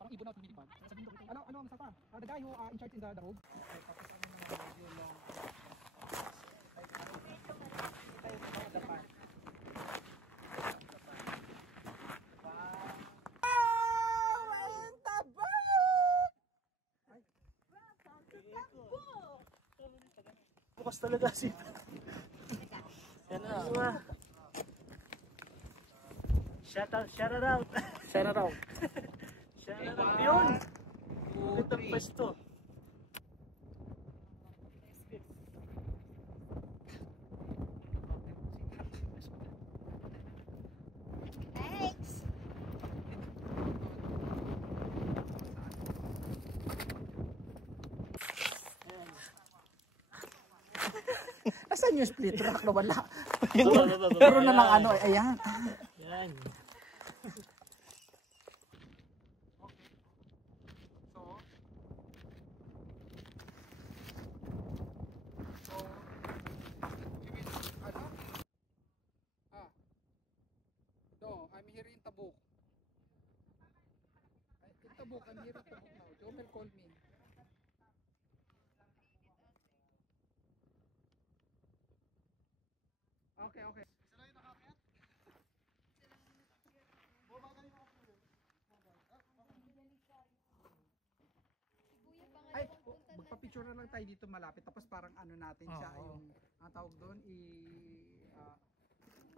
Parang ibon na tumilipad. Ano ang sapa? The guy who in charge in the road. Tapos ano na medyo long. Bukas talaga si yan na. Shout out. Shout out. Yun. Ulit ang pwesto. Thanks. Asan yung split track na wala? Pero na lang ano, ayan. Yan. No, I'm here in Tabuk. In Tabuk, I'm here in Tabuk now. Jomer called me. Okay. Sila yung nakakit? Ay, magpa-picture na lang tayo dito malapit. Tapos parang ano natin siya, yung ang tawag doon,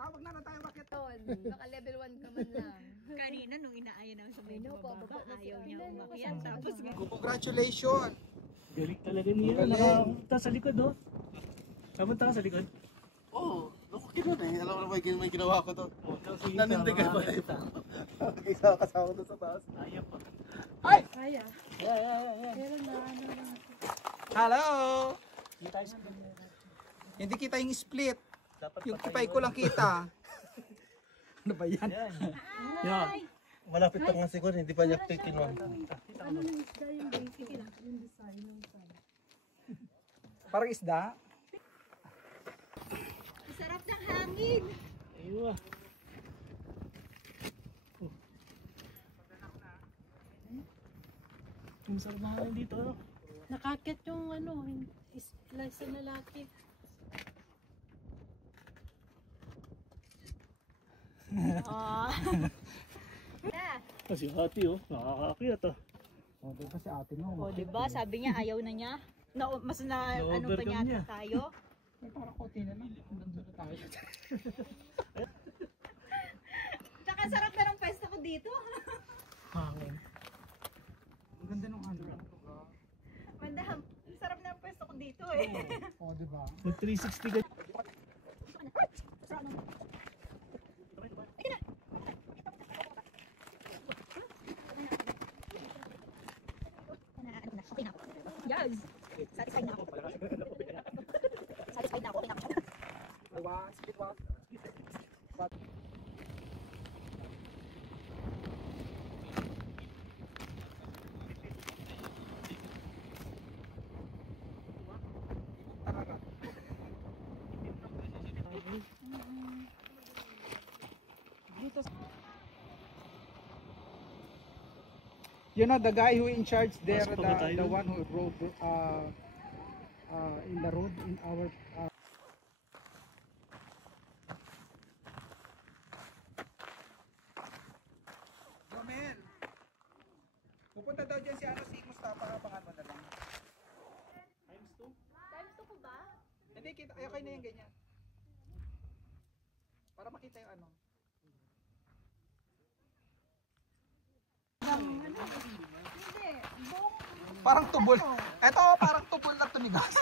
tawag na tayo bakit? Baka level 1 ka man lang. Kanina nung inaayaw naman sa medyo baba, ayaw niya umakyat. Tapos Congratulations! Galing talaga niya. Nakapunta sa likod, oh. Napunta ka sa likod? Oo. Okay na eh. Alam mo naman may ginawa ko to. Nanindigan ba tayo pa? Kasama doon sa taas. Ayaw pa. Ay! kaya. Yeah. Pero na ano lang. Hello! Kita Hindi kita yung split. dapat Yung kipay ko lang kita. Ano ba yan? Yeah. Malapit pa nga siguro, hindi pa niya kinuha. Ano yung isda yung basic lang? Yung design ng sana. Parang isda. Sarap ng hangin. Ayun. Ang sarap na hangin dito, ano? Nakakit yung ano, isa na lalaki. Kasi ate, oh. Nakakakyat, oh. O, diba si ate mo? O, diba? Sabi niya ayaw na niya. Mas na ano pa niya niya. tayo. Ay, parang konti na lang. Nandun na tayo. Tsaka sarap na ng pwesto ko dito. Hangin. Ang ganda nung ano. Mandam, sarap na ng pwesto ko dito eh. O, diba? Mag 360 ka. Yes! Satisfied na ako. Satisfied na ako. Okay na ako. Split was. You know the guy who in charge there, the one who rode in the road in our Romel. Pupunta daw dyan si Mustafa Pangan mo na lang. Times 2? Times 2 ko ba? Hindi kita, ayaw kayo na yung ganyan. Para makita yung ano. Hindi. Parang tubol. Eto, parang tubol na tumigas.